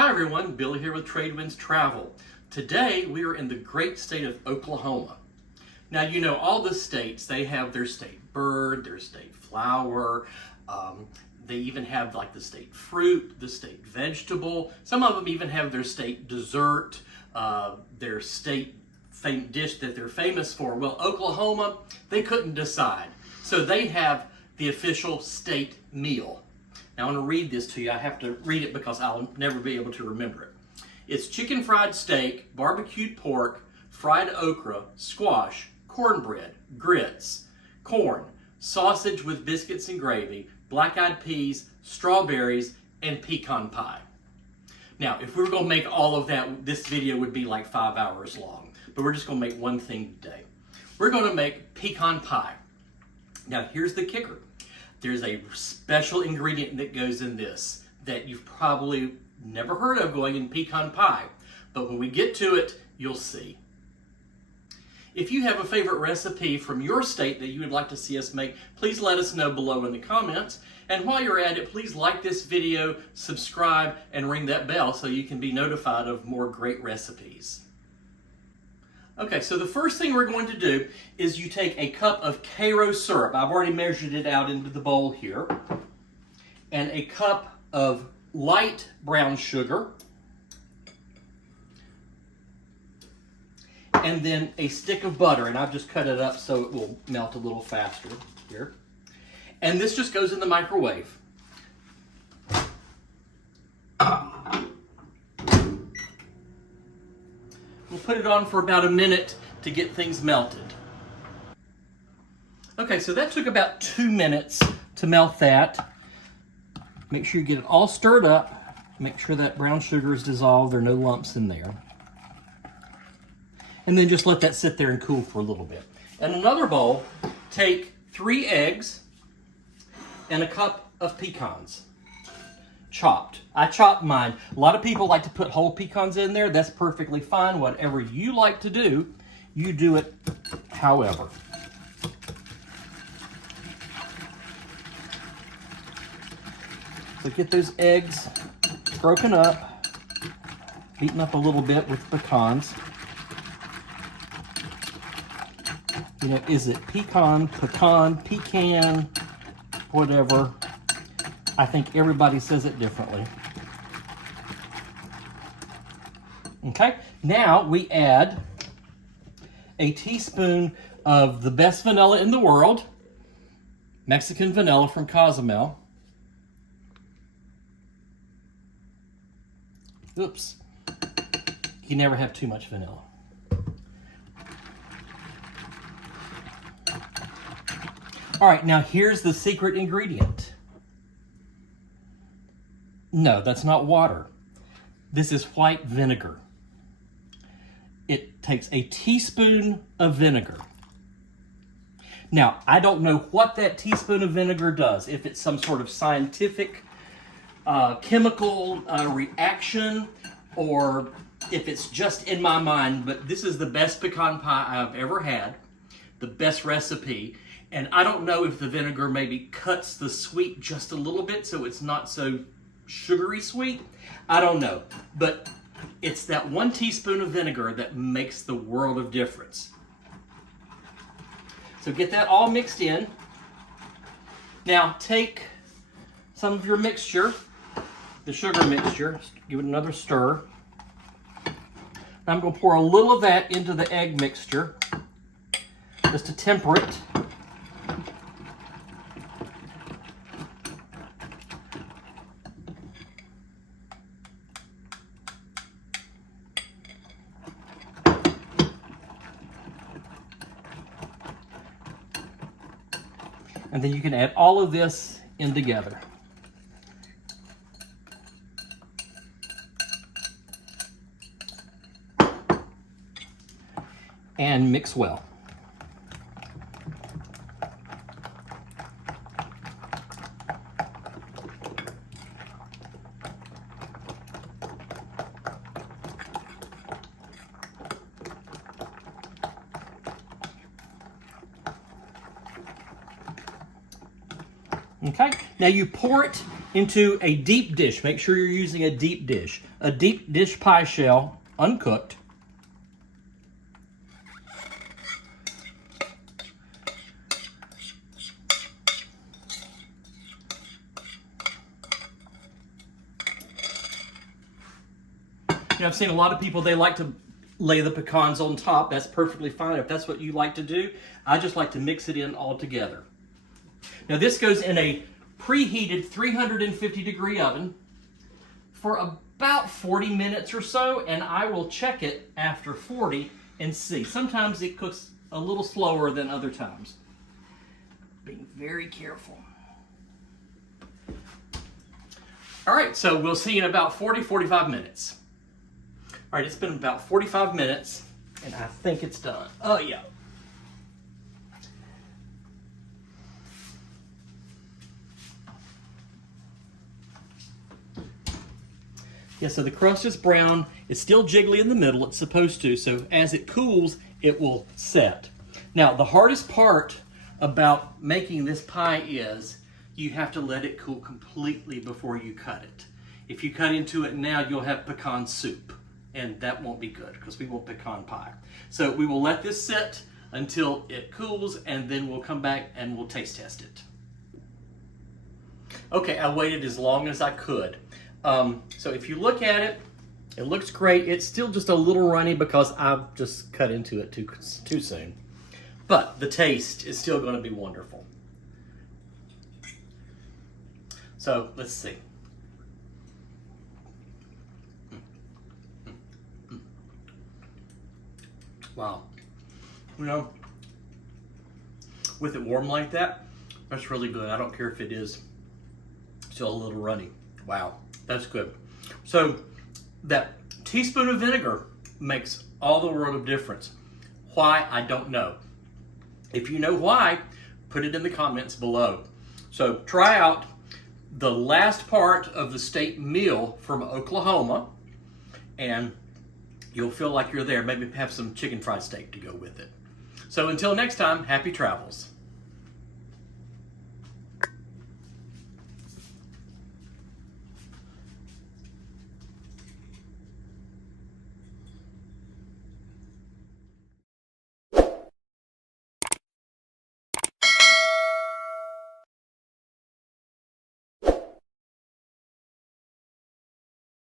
Hi everyone, Bill here with Tradewinds Travel. Today we are in the great state of Oklahoma. Now you know all the states, they have their state bird, their state flower, they even have like the state fruit, the state vegetable. Some of them even have their state dessert, their state dish that they're famous for. Well, Oklahoma, they couldn't decide. So they have the official state meal. Now I'm going to read this to you. I have to read it because I'll never be able to remember it. It's chicken fried steak, barbecued pork, fried okra, squash, cornbread, grits, corn, sausage with biscuits and gravy, black-eyed peas, strawberries, and pecan pie. Now, if we were going to make all of that, this video would be like 5 hours long. But we're just going to make one thing today. We're going to make pecan pie. Now, here's the kicker. There's a special ingredient that goes in this that you've probably never heard of going in pecan pie. But when we get to it, you'll see. If you have a favorite recipe from your state that you would like to see us make, please let us know below in the comments. And while you're at it, please like this video, subscribe, and ring that bell so you can be notified of more great recipes. Okay, so the first thing we're going to do is you take a cup of Karo syrup. I've already measured it out into the bowl here. And a cup of light brown sugar. And then a stick of butter, and I've just cut it up so it will melt a little faster here. And this just goes in the microwave. We'll put it on for about a minute to get things melted. Okay, so that took about 2 minutes to melt that. Make sure you get it all stirred up. Make sure that brown sugar is dissolved. There are no lumps in there. And then just let that sit there and cool for a little bit. In another bowl, take 3 eggs and a cup of pecans. Chopped. I chopped mine. A lot of people like to put whole pecans in there. That's perfectly fine. Whatever you like to do, you do it however. So get those eggs broken up, beaten up a little bit with pecans. You know, is it pecan, whatever. I think everybody says it differently. Okay, now we add a teaspoon of the best vanilla in the world, Mexican vanilla from Cozumel. Oops, you never have too much vanilla. All right, now here's the secret ingredient. No, that's not water. This is white vinegar. It takes a teaspoon of vinegar. Now, I don't know what that teaspoon of vinegar does, if it's some sort of scientific chemical reaction, or if it's just in my mind, but this is the best pecan pie I've ever had, the best recipe. And I don't know if the vinegar maybe cuts the sweet just a little bit so it's not so sugary sweet. I don't know. But it's that 1 teaspoon of vinegar that makes the world of difference. So get that all mixed in. Now take some of your mixture, the sugar mixture, give it another stir. I'm going to pour a little of that into the egg mixture just to temper it. And then you can add all of this in together. And mix well. Okay, now you pour it into a deep dish. Make sure you're using a deep dish. A deep dish pie shell, uncooked. You know, I've seen a lot of people, they like to lay the pecans on top. That's perfectly fine if that's what you like to do. I just like to mix it in all together. Now this goes in a preheated 350-degree oven for about 40 minutes or so, and I will check it after 40 and see. Sometimes it cooks a little slower than other times. Being very careful. All right, so we'll see in about 45 minutes. All right, it's been about 45 minutes, and I think it's done. Oh, yeah. Yeah, so the crust is brown. It's still jiggly in the middle. It's supposed to, so as it cools, it will set. Now, the hardest part about making this pie is you have to let it cool completely before you cut it. If you cut into it now, you'll have pecan soup. And that won't be good because we want pecan pie. So we will let this sit until it cools, and then we'll come back and we'll taste test it. Okay, I waited as long as I could. So if you look at it, it looks great. It's still just a little runny because I've just cut into it too soon. But the taste is still going to be wonderful. So let's see. Wow. You know, with it warm like that, that's really good. I don't care if it is still a little runny. Wow, that's good. So that teaspoon of vinegar makes all the world of difference. Why? I don't know. If you know why, put it in the comments below. So try out the last part of the state meal from Oklahoma, and you'll feel like you're there. Maybe have some chicken fried steak to go with it. So until next time, happy travels.